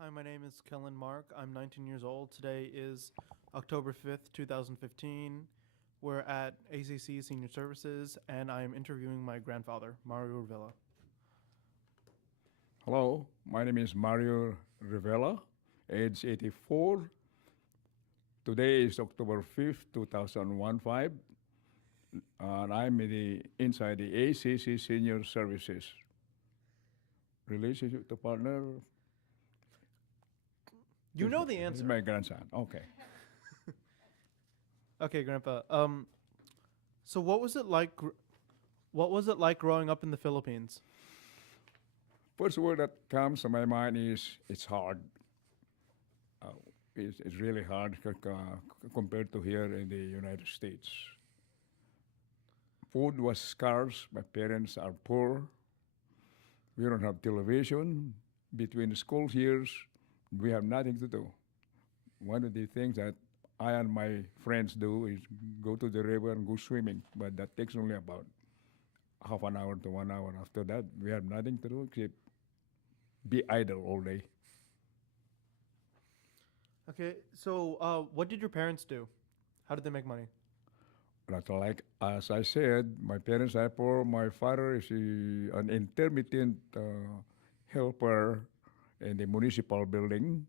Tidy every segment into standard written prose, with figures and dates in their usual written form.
Hi, my name is Kellen Mark. I'm 19 years old. Today is October 5th, 2015. We're at ACC Senior Services, and I am interviewing my grandfather, Mario Revilla. Hello, my name is Mario Revella, age 84. Today is October 5th, 2015, and I'm inside the ACC Senior Services. Relationship to partner? You know the This is answer. my grandson. Okay. Okay, Grandpa. So what was it like? What was it like growing up in the Philippines? First word that comes to my mind is it's hard. Uh, it's really hard compared to here in the United States. Food was scarce. My parents are poor. We don't have television. Between the school years, we have nothing to do. One of the things that I and my friends do is go to the river and go swimming, but that takes only about half an hour to 1 hour. After that, we have nothing to do except be idle all day. Okay, so what did your parents do? How did they make money? But like as I said, my parents are poor. My father is an intermittent helper in the municipal building.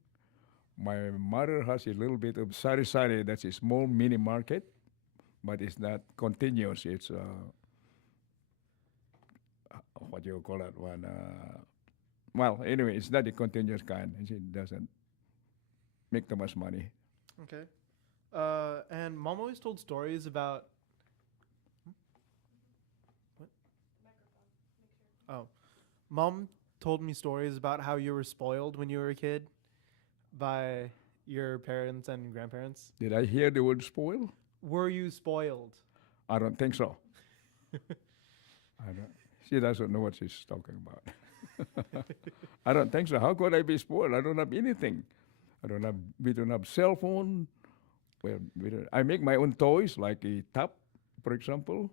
My mother has a little bit of sari-sari. That's a small mini market, but it's not continuous. It's what do you call that one? Well, anyway, it's not a continuous kind. It doesn't make too much money. Okay. And Mom always told stories about. What? Oh. Mom told me stories about how you were spoiled when you were a kid by your parents and grandparents. Did I hear the word spoil? Were you spoiled? I don't think so. I don't. She doesn't know what she's talking about. I don't think so. How could I be spoiled? I don't have anything. I don't have. We don't have cell phone. Well, I make my own toys, like a tap, for example.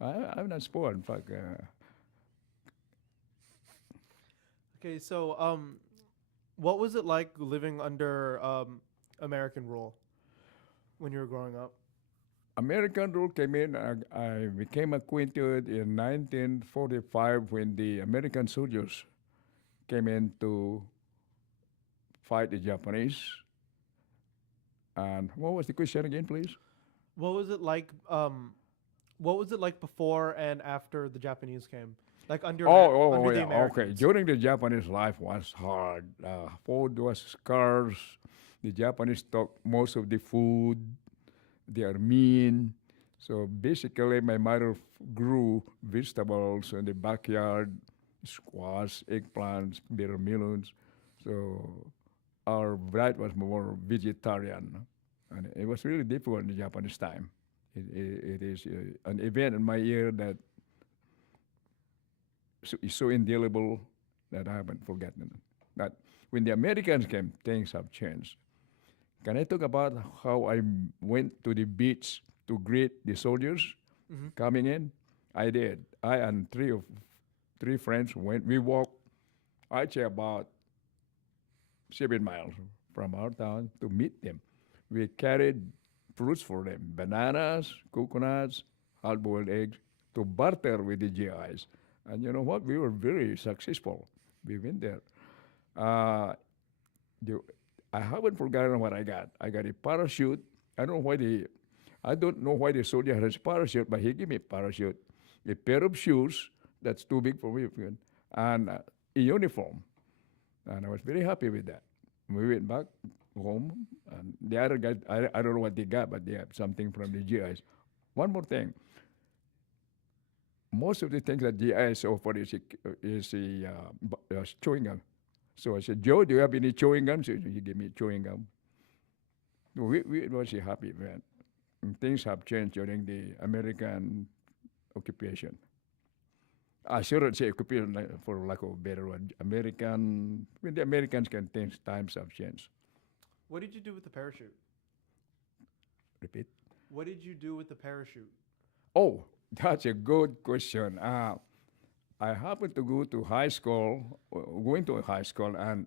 I'm not spoiled. In fact, Okay, so what was it like living under American rule when you were growing up? American rule came in. I became acquainted in 1945 when the American soldiers came in to fight the Japanese. And what was the question again, please? What was it like? What was it like before and after the Japanese came? Like under the Yeah. Okay. Americans. During the Japanese life was hard. Food was scarce. The Japanese took most of the food. They are mean. So basically, my mother grew vegetables in the backyard, squash, eggplants, bitter melons. So our diet was more vegetarian, and it was really difficult in the Japanese time. It is an event in my year that is so indelible that I haven't forgotten. But when the Americans came, things have changed. Can I talk about how I went to the beach to greet the soldiers coming in? I did. I and three friends went. We walked, I'd say about 7 miles from our town to meet them. We carried fruits for them, bananas, coconuts, hard-boiled eggs, to barter with the GIs. And you know what? We were very successful. We went there. Uh, the, I haven't forgotten what I got. I got a parachute. I don't know why the soldier has a parachute, but he gave me a parachute, a pair of shoes that's too big for me, and a uniform. And I was very happy with that. We went back home, and the other guys, I don't know what they got, but they have something from the GIs. One more thing. Most of the things that GIs offer is chewing gum. So I said, Joe, do you have any chewing gum? So he gave me chewing gum. We was a happy event. And things have changed during the American occupation. I shouldn't say occupation for lack of a better word. When the Americans can things, times have changed. What did you do with the parachute? Repeat. What did you do with the parachute? Oh, that's a good question. I happened to go to high school, going to high school, and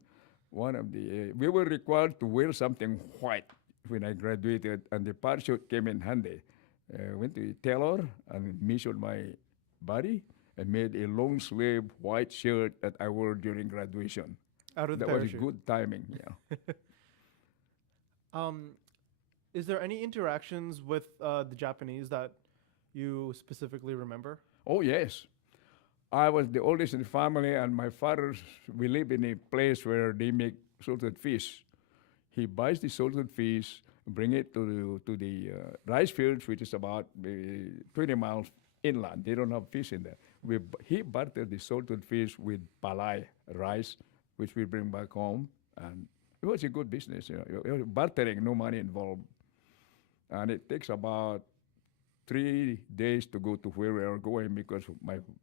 one of the we were required to wear something white when I graduated, and the parachute came in handy. Went to the tailor and measured my body and made a long sleeve white shirt that I wore during graduation. Out of the That was a parachute. good timing. Yeah. Um, is there any interactions with the Japanese that you specifically remember? Oh yes, I was the oldest in the family, and my father. We live in a place where they make salted fish. He buys the salted fish, bring it to the rice fields, which is about 20 miles inland. They don't have fish in there. He bartered the salted fish with palay rice, which we bring back home, and it was a good business. It was bartering, no money involved, and it takes about 3 days to go to where we are going because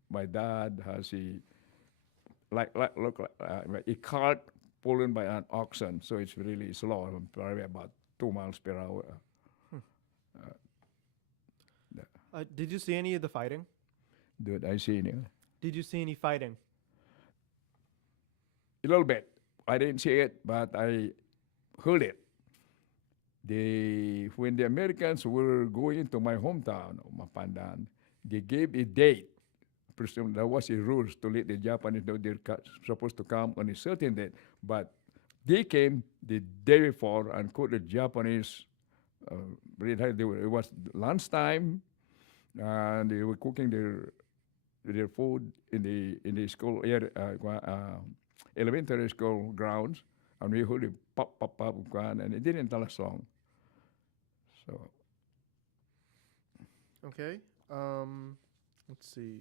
my dad has a a cart pulled by an oxen, so it's really slow, probably about 2 miles per hour. Did you see any of the fighting? Dude, I seen it Did you see any fighting? a little bit. I didn't see it, but I heard it. When the Americans were going into my hometown of Mapandan, they gave a date. Presume there was a rules to let the Japanese know they're supposed to come on a certain date, but they came the day before and caught the Japanese. It was lunchtime, and they were cooking their food in the school area, elementary school grounds, and we heard it pop pop pop, and it didn't last long. So Okay. Let's see.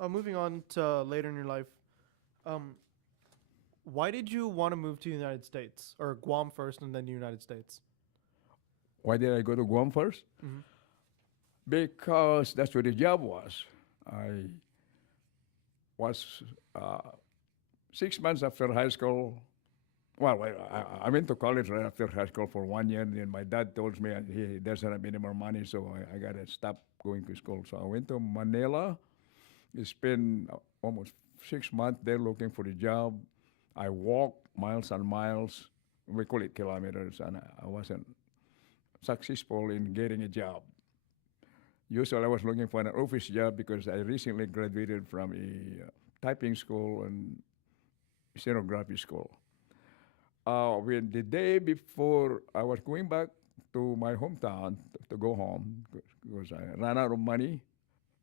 Moving on to later in your life. Um, why did you want to move to the United States or Guam first and then the United States? why did I go to Guam first? Mm-hmm. Because that's where the job was. I was 6 months after high school. Well, I went to college right after high school for 1 year, and then my dad told me he doesn't have any more money, so I got to stop going to school. So I went to Manila. I spent almost 6 months there looking for a job. I walked miles and miles. We call it kilometers, and I wasn't successful in getting a job. Usually, I was looking for an office job because I recently graduated from a typing school and stenography school. When the day before I was going back to my hometown to go home because I ran out of money,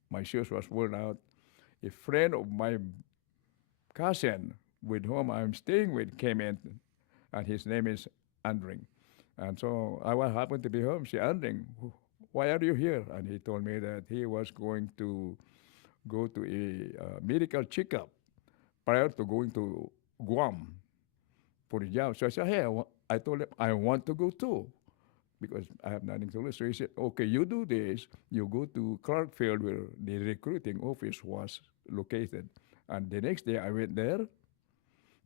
my shoes was worn out. A friend of my cousin with whom I'm staying with came in, and his name is Andring. And so I happened to be home. She Andring, why are you here? And he told me that he was going to go to a medical checkup prior to going to Guam for the job. So I said, hey, I told him I want to go too because I have nothing to lose. So he said, okay, you do this. You go to Clarkfield where the recruiting office was located. And the next day I went there,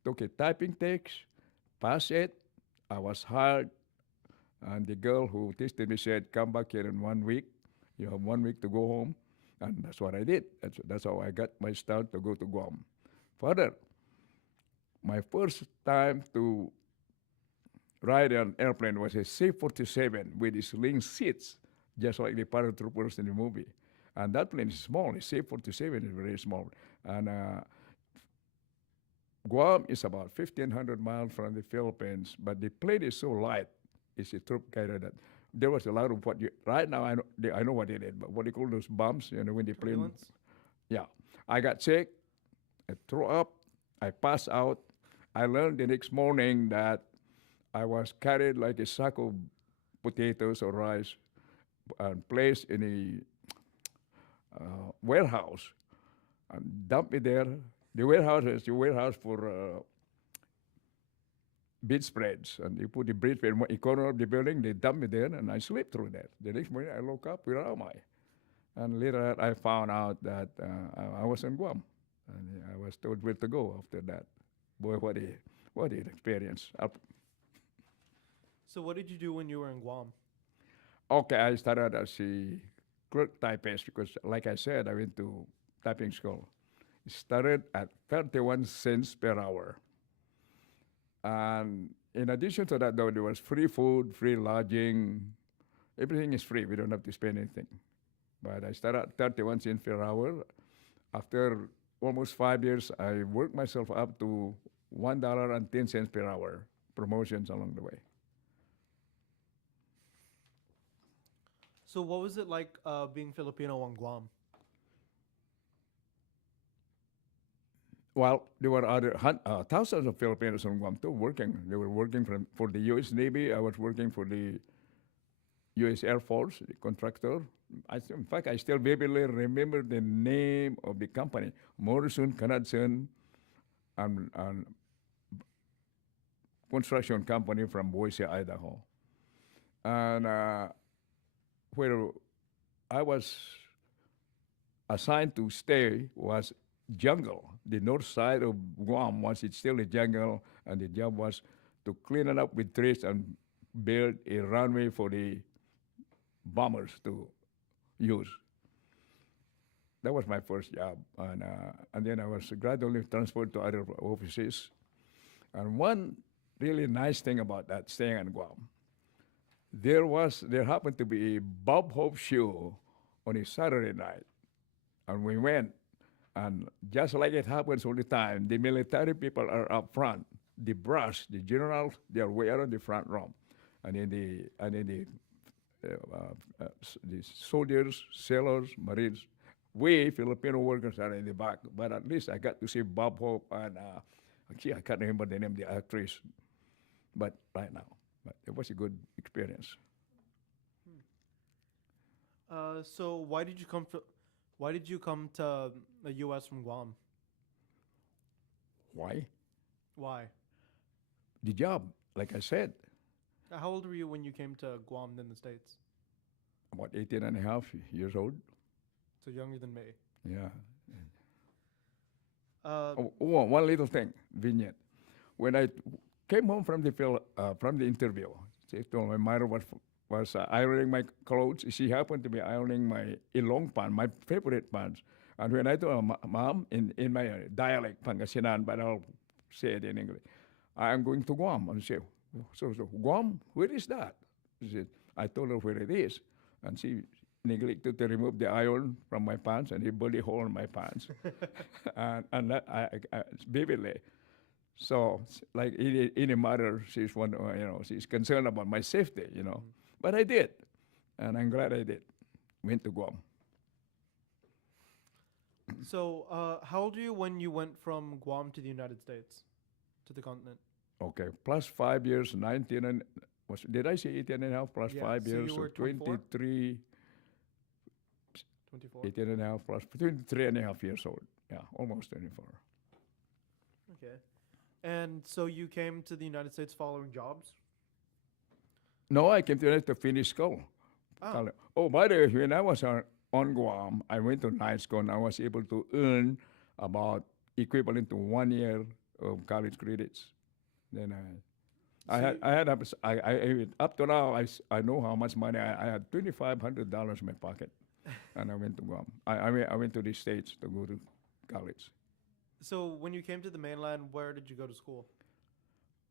took a typing test, passed it. I was hired. And the girl who tested me said, come back here in 1 week. You have 1 week to go home. And that's what I did. That's how I got my start to go to Guam. Further, my first time to ride an airplane was a C-47 with its sling seats, just like the paratroopers in the movie. And that plane is small. The C-47 is very small. And Guam is about 1,500 miles from the Philippines, but the plane is so light. It's a troop carrier that there was a lot of what you, right now I know what they did, but what they call those bombs, when the plane, Turbulence? yeah. I got sick, I threw up, I passed out. I learned the next morning that I was carried like a sack of potatoes or rice and placed in a warehouse and dumped me there. The warehouse is the warehouse for bedspreads, and they put the bedspread in one corner of the building. They dumped me there, and I slept through that. The next morning, I woke up. Where am I? And later, I found out that I was in Guam, and I was told where to go after that. Boy, what an experience! So what did you do when you were in Guam? Okay, I started as a clerk typist because, like I said, I went to typing school. started at 31 cents per hour. And in addition to that, though, there was free food, free lodging. Everything is free. We don't have to spend anything. But I started at 31 cents per hour. After almost 5 years, I worked myself up to $1.10 per hour. Promotions along the way. So what was it like being Filipino on Guam? Well, there were thousands of Filipinos on Guam too working. They were working for the U.S. Navy. I was working for the U.S. Air Force, the contractor. In fact, I still vividly remember the name of the company, Morrison Canadson and construction company from Boise, Idaho. And where I was assigned to stay was jungle. The north side of Guam was it's still a jungle, and the job was to clean it up with trees and build a runway for the bombers to use. That was my first job, and then I was gradually transferred to other offices. And one really nice thing about that staying in Guam, there happened to be a Bob Hope show on a Saturday night, and we went. And just like it happens all the time, the military people are up front. The brass, the generals, they are way out on the front row, and then the soldiers, sailors, marines, we Filipino workers are in the back. But at least I got to see Bob Hope and actually I can't remember the name of the actress, but right now, but it was a good experience. So why did you come to the U.S. from Guam? Why? Why? The job, like I said, How old were you when you came to Guam in the States? about 18 and a half years old. So younger than me. Yeah. Uh, One little thing, vignette. When I came home from the interview, she told my mother was ironing my clothes. She happened to be ironing my ilong pants, my favorite pants. And when I told her, Mom, in my dialect, Pangasinan, but I'll say it in English, I am going to Guam. And she said, so Guam, where is that? She said, I told her where it is. And she neglected to remove the iron from my pants and he burned a hole in my pants. and that, I vividly. So, like any mother, she's concerned about my safety, But I did, and I'm glad I did. Went to Guam. so how old were you when you went from Guam to the United States, to the continent? Okay, plus 5 years, 19 and did I say 18 and a half plus Yeah, 5 so years? you were 23, 24. 18 and a half plus 23 and a half years old. Yeah, almost 24. Okay. And so you came to the United States following jobs? No, I came to United to finish school. Ah, Oh, by the way, when I was on Guam, I went to night school and I was able to earn about equivalent to 1 year of college credits. Then up to now, I know how much money I had $2,500 in my pocket, and I went to Guam. I went to the States to go to college. so when you came to the mainland, where did you go to school?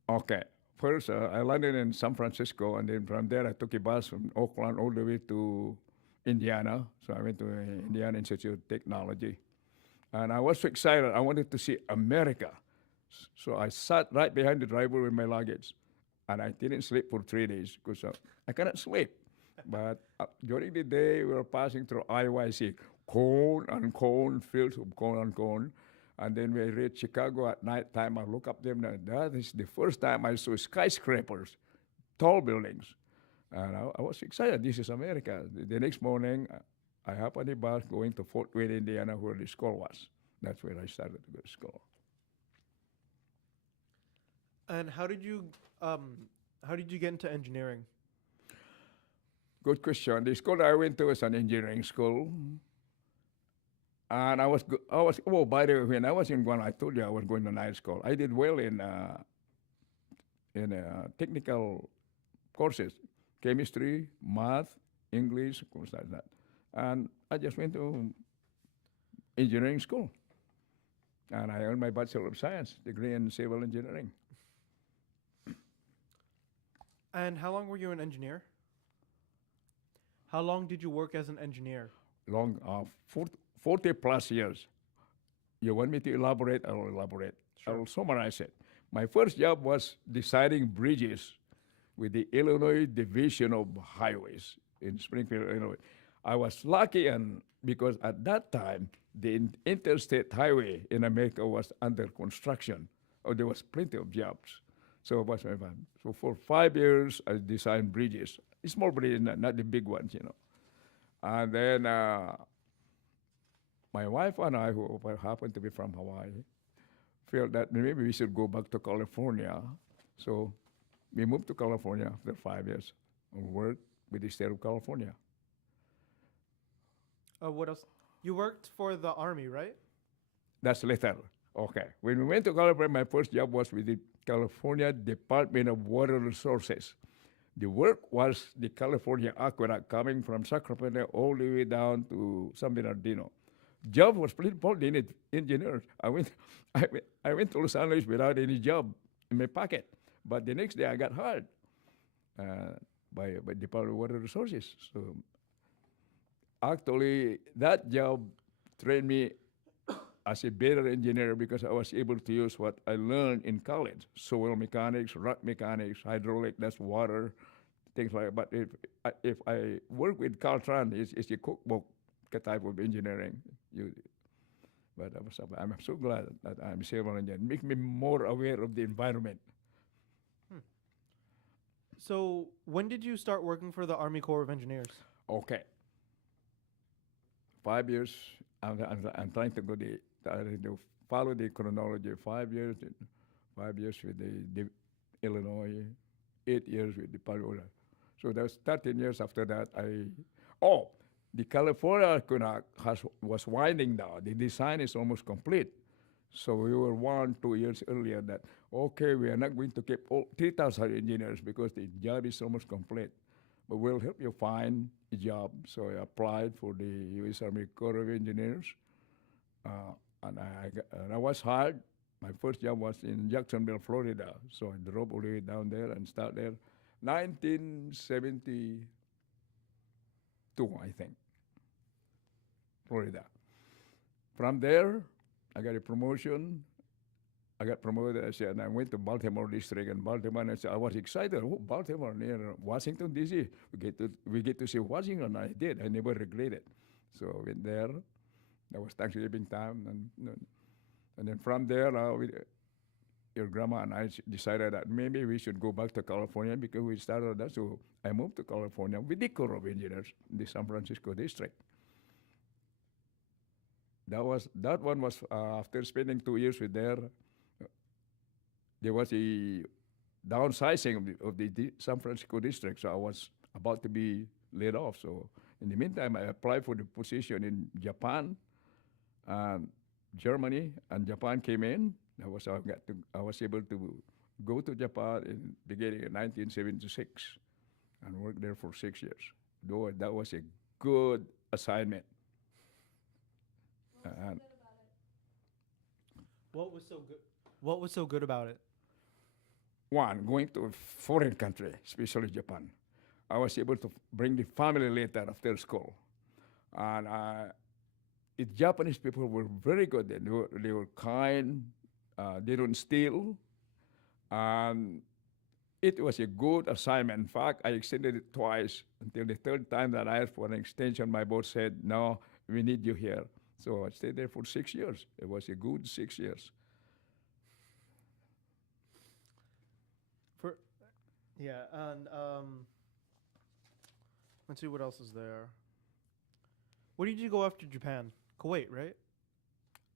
Okay. First, I landed in San Francisco, and then from there, I took a bus from Oakland all the way to Indiana. So I went to Indiana Institute of Technology. And I was so excited. I wanted to see America. So I sat right behind the driver with my luggage. And I didn't sleep for 3 days because I cannot sleep. But during the day, we were passing through Iowa. I see cone and cone, fields of cone and cone. And then we reached Chicago at night time. I look up them, and that is the first time I saw skyscrapers, tall buildings. And I was excited. This is America. The next morning, I hop on the bus going to Fort Wayne, Indiana, where the school was. That's where I started to go to school. And how did you get into engineering? Good question. The school I went to was an engineering school. And oh, by the way, when I was in Guam, I told you I was going to night school. I did well in technical courses, chemistry, math, English, course like that. And I just went to engineering school. And I earned my Bachelor of Science degree in civil engineering. And how long were you an engineer? How long did you work as an engineer? Long, 40 plus years. You want me to elaborate? I will elaborate. I Sure. will summarize it. My first job was designing bridges with the Illinois Division of Highways in Springfield, Illinois. I was lucky, and because at that time the interstate highway in America was under construction, or there was plenty of jobs. So it was my fun. So for 5 years, I designed bridges, small bridges, not the big ones, you know. And then my wife and I, who happened to be from Hawaii, felt that maybe we should go back to California. So we moved to California after 5 years and worked with the state of California. What else? You worked for the army, right? That's later. Okay. When we went to California, my first job was with the California Department of Water Resources. The work was the California aqueduct coming from Sacramento all the way down to San Bernardino. Job was pretty important. They need engineers. I went to Los Angeles without any job in my pocket. But the next day I got hired by Department of Water Resources. So actually, that job trained me as a better engineer because I was able to use what I learned in college: soil mechanics, rock mechanics, hydraulic, that's water, things like that. But if I work with Caltran, it's a cookbook type of engineering. But I'm so glad that I'm civil engineer. Make me more aware of the environment. So when did you start working for the Army Corps of Engineers? Okay. 5 years. I'm trying to to follow the chronology. 5 years, 5 years with the Illinois, 8 years with the Department. So that was 13 years after that. The California aqueduct was winding down. The design is almost complete. So we were 1-2 years earlier that, okay, we are not going to keep all 3,000 engineers because the job is almost complete. But we'll help you find a job. So I applied for the U.S. Army Corps of Engineers. And I was hired. My first job was in Jacksonville, Florida. So I drove all the way down there and started there. 1972, I think, Florida. From there, I got a promotion. I got promoted, I said, and I went to Baltimore district, and Baltimore, and I said, I was excited. Oh, Baltimore near Washington, D.C. We get to see Washington. I did. I never regret it. So I went there. That was Thanksgiving time, and then from there, your grandma and I decided that maybe we should go back to California because we started that. So I moved to California with the Corps of Engineers in the San Francisco district. That one was after spending 2 years with there was a downsizing of the San Francisco district, so I was about to be laid off. So in the meantime, I applied for the position in Japan, Germany, and Japan came in. I was able to go to Japan in beginning in 1976 and worked there for 6 years. Though that was a good assignment. What was so good? What was so good about it? One, going to a foreign country, especially Japan. I was able to bring the family later after school. And the Japanese people were very good. They were kind. They don't steal. And it was a good assignment. In fact, I extended it twice until the third time that I asked for an extension. My boss said, no, we need you here. So I stayed there for 6 years. It was a good 6 years. Yeah, and let's see what else is there. Where did you go after Japan? Kuwait, right?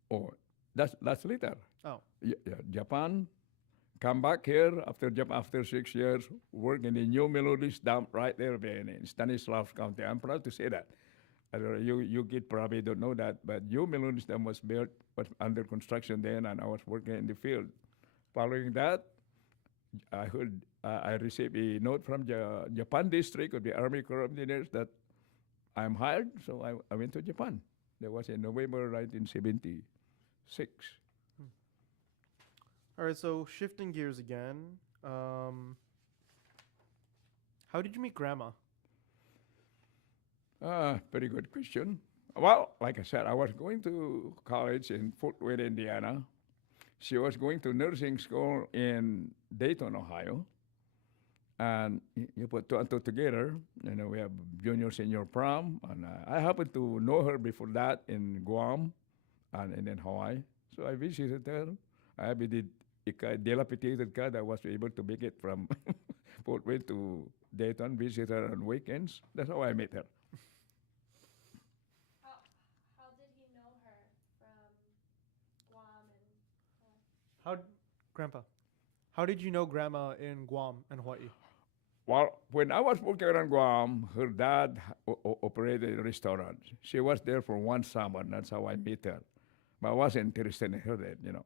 Oh, that's later. Oh, Yeah, Japan, come back here after 6 years, work in the New Melodies Dam right there in Stanislaus County. I'm proud to say that. I don't know, you kid probably don't know that, but New Melodies Dam was under construction then, and I was working in the field. Following that, I received a note from the Japan district of the Army Corps of Engineers that I'm hired, so I went to Japan. That was in November 1976. All right, so shifting gears again. Um, how did you meet Grandma? Very good question. Well, like I said, I was going to college in Fort Wayne, Indiana. She was going to nursing school in Dayton, Ohio. And you put two and two together. We have junior, senior prom. And I happened to know her before that in Guam and in Hawaii. So I visited her. I have a dilapidated car that was able to make it from Fort Wayne to Dayton, visit her on weekends. That's how I met her. How how did he know her from Guam and Hawaii? How, Grandpa? How did you know Grandma in Guam and Hawaii? Well, when I was working on Guam, her dad operated a restaurant. She was there for one summer, and that's how I met her. But I wasn't interested in her then.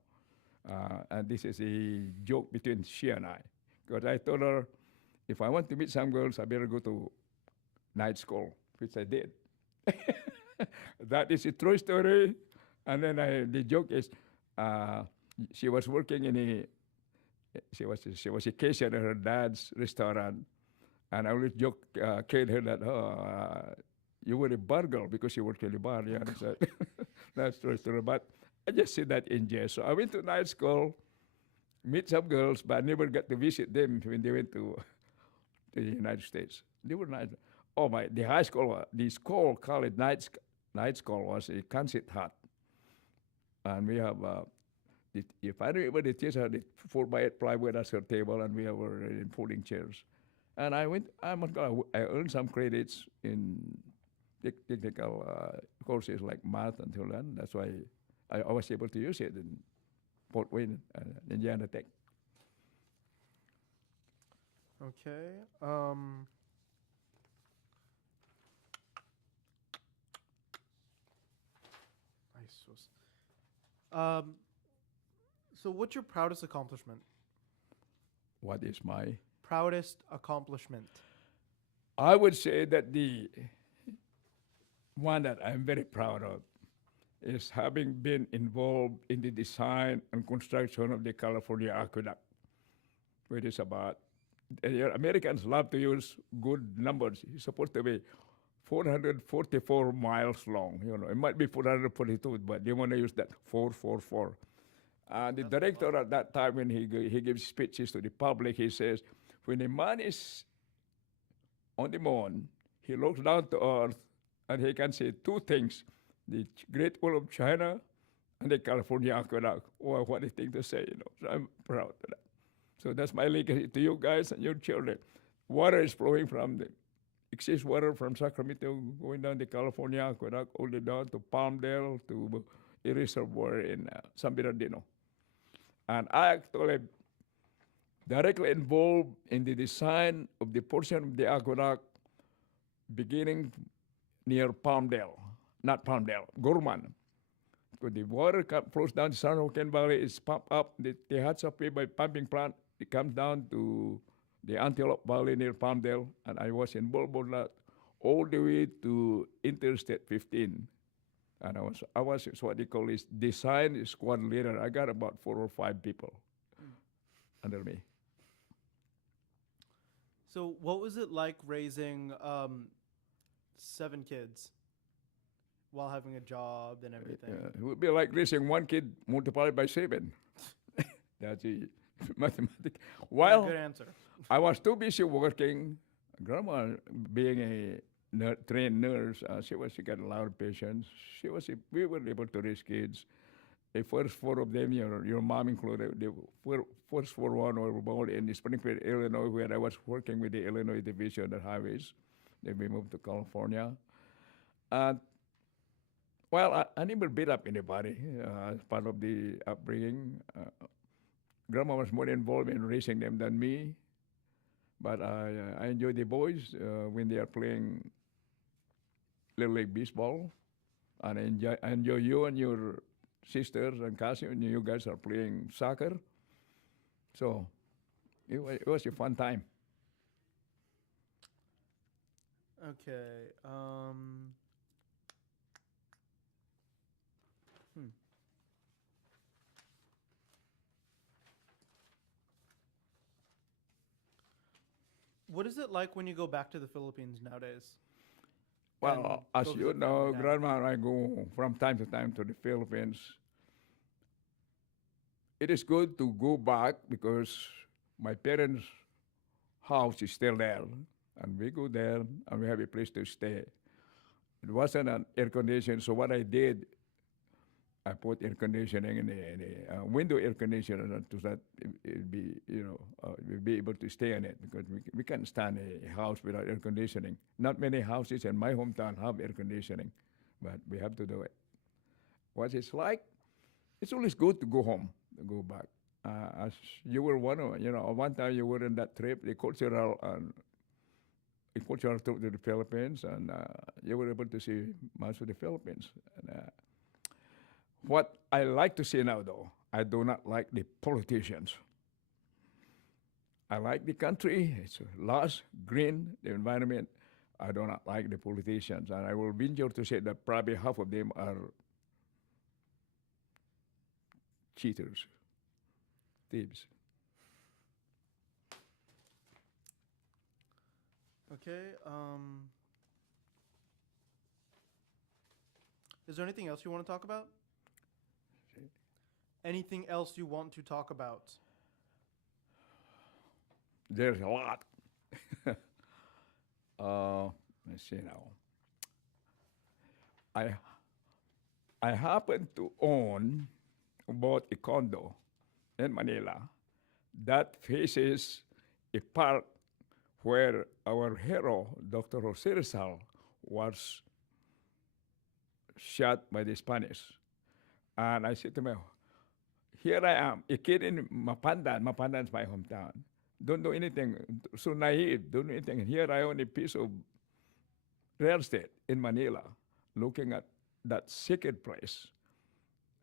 And this is a joke between she and I. Because I told her, if I want to meet some girls, I better go to night school, which I did. That is a true story. And then the joke is, uh, she was working in she was a cashier at her dad's restaurant, and I always joke, kid her that, you were a bar girl because you worked in the bar. Yeah, that's true story. But I just see that in jest. So I went to night school, meet some girls, but I never got to visit them when they went to the United States. They were nice. Oh my! The high school, the school called it night school was a concert hut, and we have. If I remember, the teacher had a 4x8 plywood as her table, and we were in folding chairs. And I earned some credits in technical courses like math and all that. That's why I was able to use it in Fort Wayne, Indiana Tech. Okay. Nice. So what's your proudest accomplishment? What is my? Proudest accomplishment. I would say that the one that I'm very proud of is having been involved in the design and construction of the California Aqueduct, which is about, Americans love to use good numbers. It's supposed to be 444 miles long. It might be 442, but they want to use that 444. The director at that time, when he gives speeches to the public, he says, when a man is on the moon, he looks down to earth and he can see two things: the Great Wall of China and the California Aqueduct. Oh, what a thing to say. So I'm proud of that. So that's my legacy to you guys and your children. Water is flowing from the excess water from Sacramento going down the California Aqueduct all the way down to Palmdale to a reservoir in San Bernardino. And I actually directly involved in the design of the portion of the aqueduct beginning near Palmdale, not Palmdale, Gorman. When the water flows down the San Joaquin Valley, it's pumped up the Tehachapi by pumping plant. It comes down to the Antelope Valley near Palmdale, and I was involved with that all the way to Interstate 15. And I was what they call is design squad leader. I got about 4 or 5 people under me. So what was it like raising 7 kids while having a job and everything? It would be like raising one kid multiplied by 7. That's the mathematics. While Good answer. I was too busy working, Grandma being a trained nurse, she got a lot of patients. We were able to raise kids. The first 4 of them, your mom included, the first 4 were born in Springfield, Illinois, where I was working with the Illinois Division of Highways. Then we moved to California. I never beat up anybody as part of the upbringing. Grandma was more involved in raising them than me. But I enjoy the boys when they are playing Little League Baseball. And I enjoy you and your sisters and cousins, you guys are playing soccer. So it was a fun time. Okay. What is it like when you go back to the Philippines nowadays? And Well, as go you visit family know, now? Grandma and I go from time to time to the Philippines. It is good to go back because my parents' house is still there, and we go there and we have a place to stay. It wasn't an air condition, so what I did, I put air conditioning in the window air conditioner so that it be we'll be able to stay in it because we can't stand a house without air conditioning. Not many houses in my hometown have air conditioning, but we have to do it. What it's like, it's always good to go home, to go back. As you were one time you were in that trip, the cultural trip to the Philippines, and you were able to see much of the Philippines. And, what I like to see now, though, I do not like the politicians. I like the country. It's lush, green, the environment. I do not like the politicians. And I will venture to say that probably half of them are cheaters, thieves. Okay. Is there anything else you want to talk about? Anything else you want to talk about? There's a lot. Let's see now. I I happen to bought a condo in Manila that faces a park where our hero, Dr. Jose Rizal, was shot by the Spanish. And I said to myself, here I am, a kid in Mapandan. Mapandan is my hometown. Don't do anything, so naive, don't do anything. And here I own a piece of real estate in Manila, looking at that sacred place.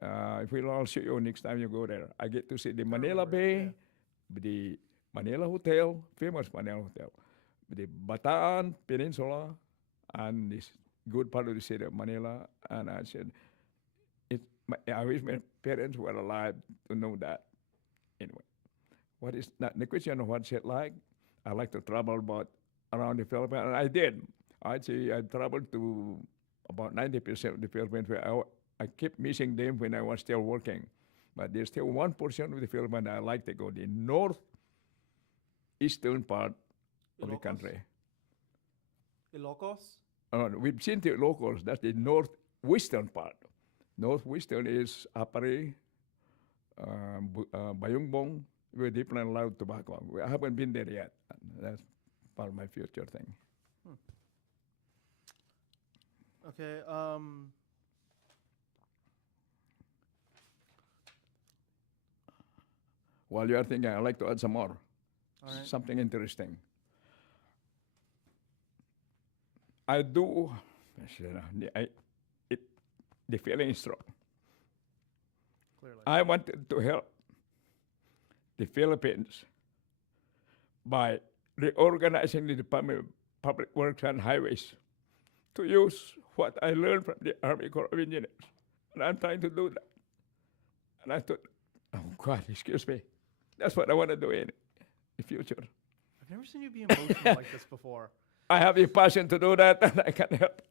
If we'll all show you next time you go there. I get to see the Manila remember it, Bay, the Manila Hotel, famous Manila Hotel, the Bataan Peninsula, and this good part of the city of Manila. And I said, I wish my parents were alive to know that. Anyway, what is not the question of what's it like? I like to travel about around the Philippines, and I did. I'd say I traveled to about 90% of the Philippines. Where I kept missing them when I was still working, but there's still one portion of the Philippines I like to go, the northeastern part of the Ilocos? country. Ilocos? We've seen the locals. That's the northwestern part. Northwestern is Apare, Bayungbong. We're deep in loud tobacco. I haven't been there yet. That's part of my future thing. Okay. While you are thinking, I'd like to add some more. All right. Something interesting. I do, the feeling is strong. Clearly. I wanted to help the Philippines by reorganizing the Department of Public Works and Highways to use what I learned from the Army Corps of Engineers. And I'm trying to do that. And I thought, oh God, excuse me. That's what I want to do in the future. I've never seen you be emotional like this before. I have a passion to do that, and I can help.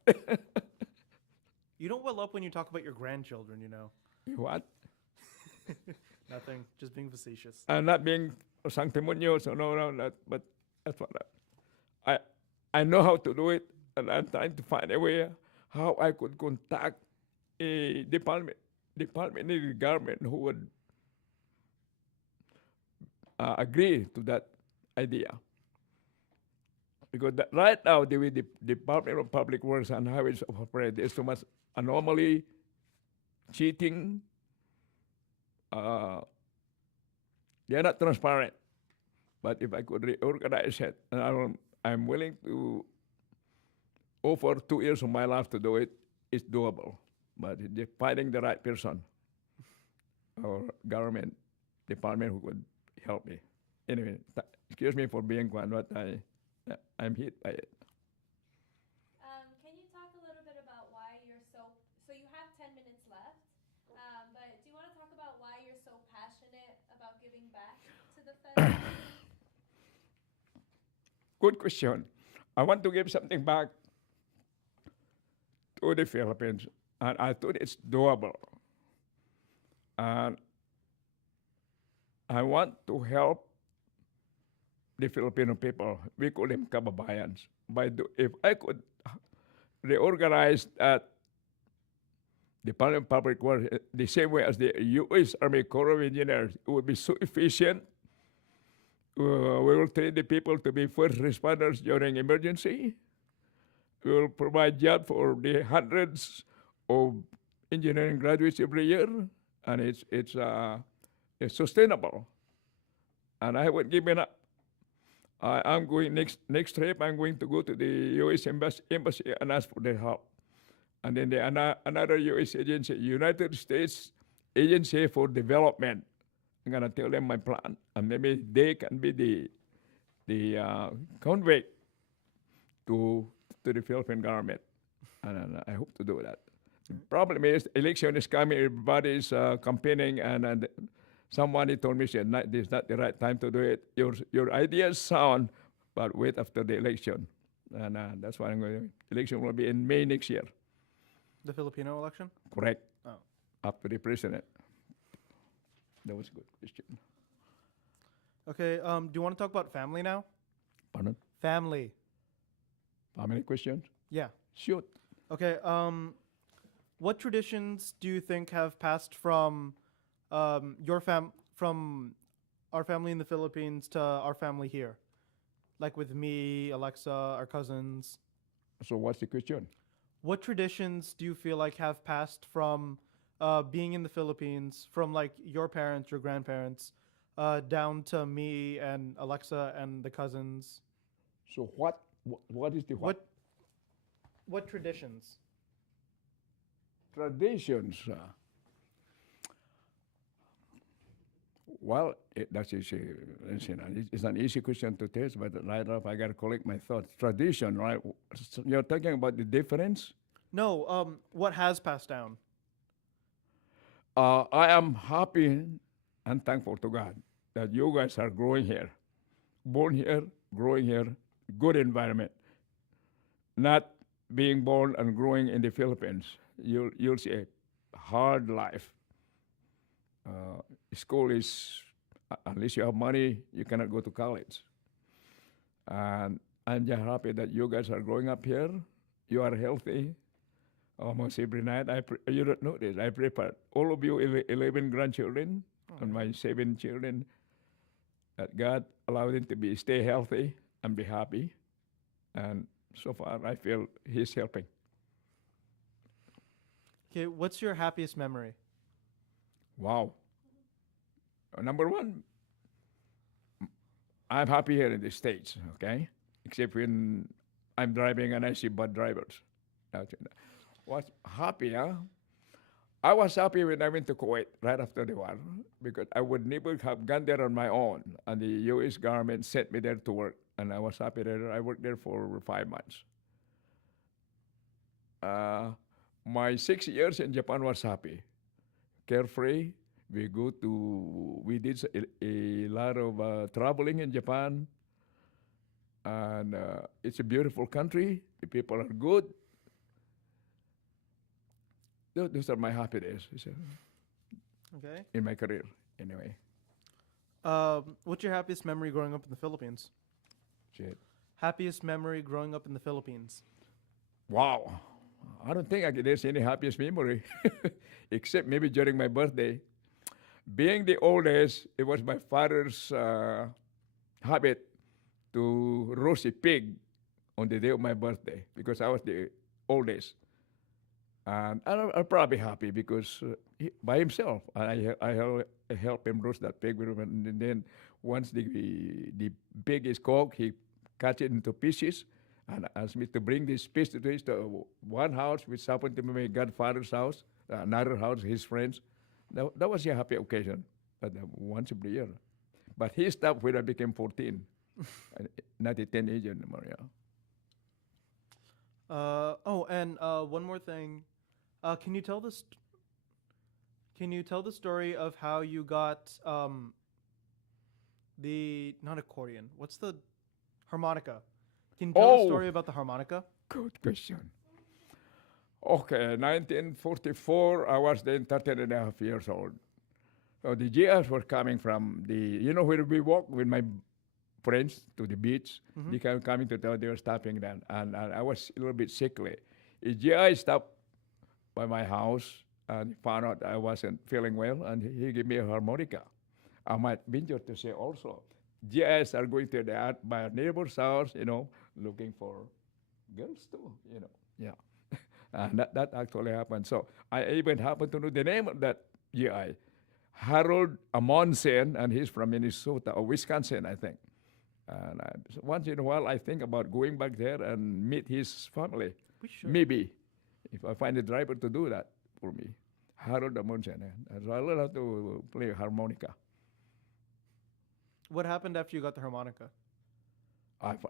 You don't well up when you talk about your grandchildren, you know. What? Nothing. Just being facetious. I'm not being sanctimonious, so no, but that's what I know how to do it, and I'm trying to find a way how I could contact a department in the government who would agree to that idea. Because right now, the way the Department of Public Works and Highways operate, there's so much anomaly, cheating. They're not transparent. But if I could reorganize it, and I'm willing to offer 2 years of my life to do it, it's doable. But just finding the right person or government department who could help me. Anyway, excuse me for being quiet, but I'm hit by it. Can you talk a little bit about why you're so you have 10 minutes left, but do you want to talk about why you're so passionate about giving back to the feds? good question. I want to give something back to the Philippines, and I thought it's doable. And I want to help the Filipino people. We call them kababayans. If I could reorganize that Department of Public Works the same way as the U.S. Army Corps of Engineers, it would be so efficient. We will train the people to be first responders during emergency. We will provide jobs for the hundreds of engineering graduates every year, and it's sustainable. And I haven't given up. I'm going next trip. I'm going to go to the U.S. embassy and ask for their help. And then another U.S. agency, United States Agency for Development. I'm gonna tell them my plan, and maybe they can be the convict to the Philippine government, and I hope to do that. The problem is, election is coming. Everybody's campaigning, and somebody told me, said, "This is not the right time to do it. Your ideas sound, but wait after the election." And that's why I'm going. Election will be in May next year. The Filipino election? Correct. Oh. After the president. That was a good question. Okay, do you want to talk about family now? Pardon? Family. How many questions? Yeah. Shoot. Okay, what traditions do you think have passed from from our family in the Philippines to our family here? Like with me, Alexa, our cousins. So what's the question? What traditions do you feel like have passed from being in the Philippines, from like your parents, your grandparents, down to me and Alexa and the cousins? So what is the what? What traditions? Traditions. Well, that's easy. It's an easy question to test, but right off, I got to collect my thoughts. Tradition, right? So you're talking about the difference? No, what has passed down? I am happy and thankful to God that you guys are growing here, born here, growing here, good environment. Not being born and growing in the Philippines, you'll see a hard life. School is, unless you have money, you cannot go to college. And I'm just happy that you guys are growing up here. You are healthy. Almost every night, you don't know this. I prepare all of you 11 grandchildren and my 7 children. That God allowed them to stay healthy and be happy. And so far, I feel He's helping. Okay, what's your happiest memory? Wow. Number one, I'm happy here in the States, okay? Except when I'm driving and I see bad drivers. Was happy, huh? I was happy when I went to Kuwait right after the war because I would never have gone there on my own. And the U.S. government sent me there to work. And I was happy there. I worked there for 5 months. My 6 years in Japan was happy. Carefree. We did a lot of traveling in Japan. And it's a beautiful country. The people are good. Those are my happy days Okay. in my career, anyway. What's your happiest memory growing up in the Philippines? Shit. Happiest memory growing up in the Philippines? Wow. I don't think there's any happiest memory, except maybe during my birthday. Being the oldest, it was my father's habit to roast a pig on the day of my birthday because I was the oldest. And I'm probably happy because by himself, I help him roast that pig. And then once the pig is cooked, he cuts it into pieces and asked me to bring this piece to one house, which happened to be my godfather's house, another house, his friends. That was a happy occasion, but once every year. But he stopped when I became 14, not a teenager anymore. Yeah. One more thing. Can you tell the story of how you got the not accordion? What's the harmonica? Can you tell a Oh, story about the harmonica? good question. Okay, 1944, I was then 13 and a half years old. So the GIs were coming from where we walk with my friends to the beach. Mm-hmm. They came coming to tell they were stopping then. And I was a little bit sickly. The GI stopped by my house and found out I wasn't feeling well, and he gave me a harmonica. I might venture to say also, GIs are going to my neighbor's house, looking for girls too, Yeah. And that actually happened. So I even happen to know the name of that GI, Harold Amundsen, and he's from Minnesota or Wisconsin, I think. And so once in a while, I think about going back there and meet his family. We should. Maybe, if I find a driver to do that for me. Harold Amundsen. And so I learned how to play harmonica. What happened after you got the harmonica?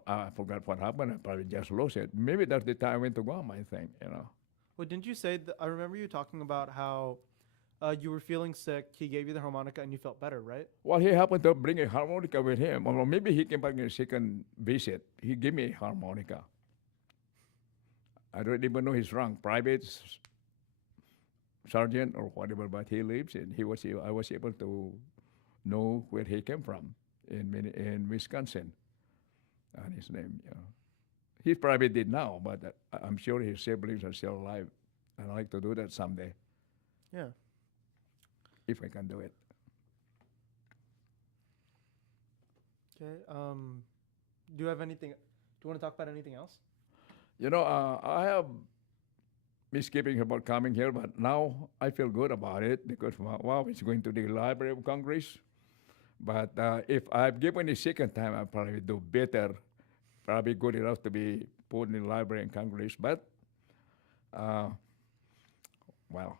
I forgot what happened. I probably just lost it. Maybe that's the time I went to Guam, I think. Well, didn't you say that? I remember you talking about how you were feeling sick. He gave you the harmonica and you felt better, right? Well, he happened to bring a harmonica with him. Or maybe he came back in a second visit. He gave me a harmonica. I don't even know his rank, private, sergeant, or whatever, but he lives in. I was able to know where he came from in Wisconsin. And his name, He probably did now, but I'm sure his siblings are still alive. And I'd like to do that someday, Yeah. if I can do it. Okay. Do you have anything? Do you want to talk about anything else? I have misgivings about coming here, but now I feel good about it because, wow, it's going to the Library of Congress. But if I'm given a second time, I'll probably do better. Probably good enough to be put in the Library of Congress. But, well,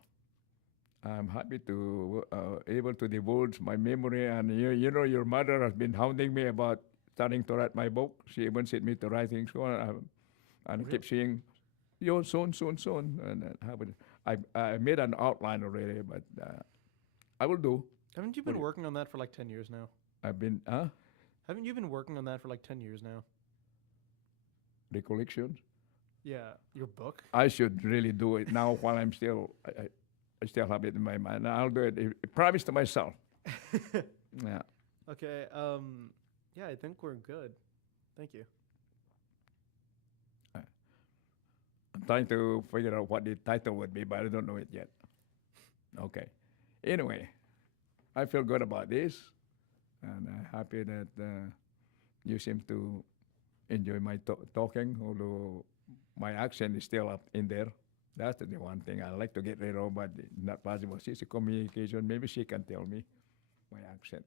I'm happy to able to divulge my memory. And your mother has been hounding me about starting to write my book. She even sent me to writing school, and I keep saying, soon. And I made an outline already, but I will do. Haven't you been working on that for like 10 years now? Haven't you been working on that for like 10 years now? Recollections? Yeah, your book? I should really do it now while I still have it in my mind. I'll do it. I promise to myself. Yeah. Okay. Yeah, I think we're good. Thank you. I'm trying to figure out what the title would be, but I don't know it yet. Okay. Anyway, I feel good about this, and I'm happy that you seem to enjoy my talking, although my accent is still up in there. That's the one thing I like to get rid of, but not possible. She's a communication. Maybe she can tell me my accent.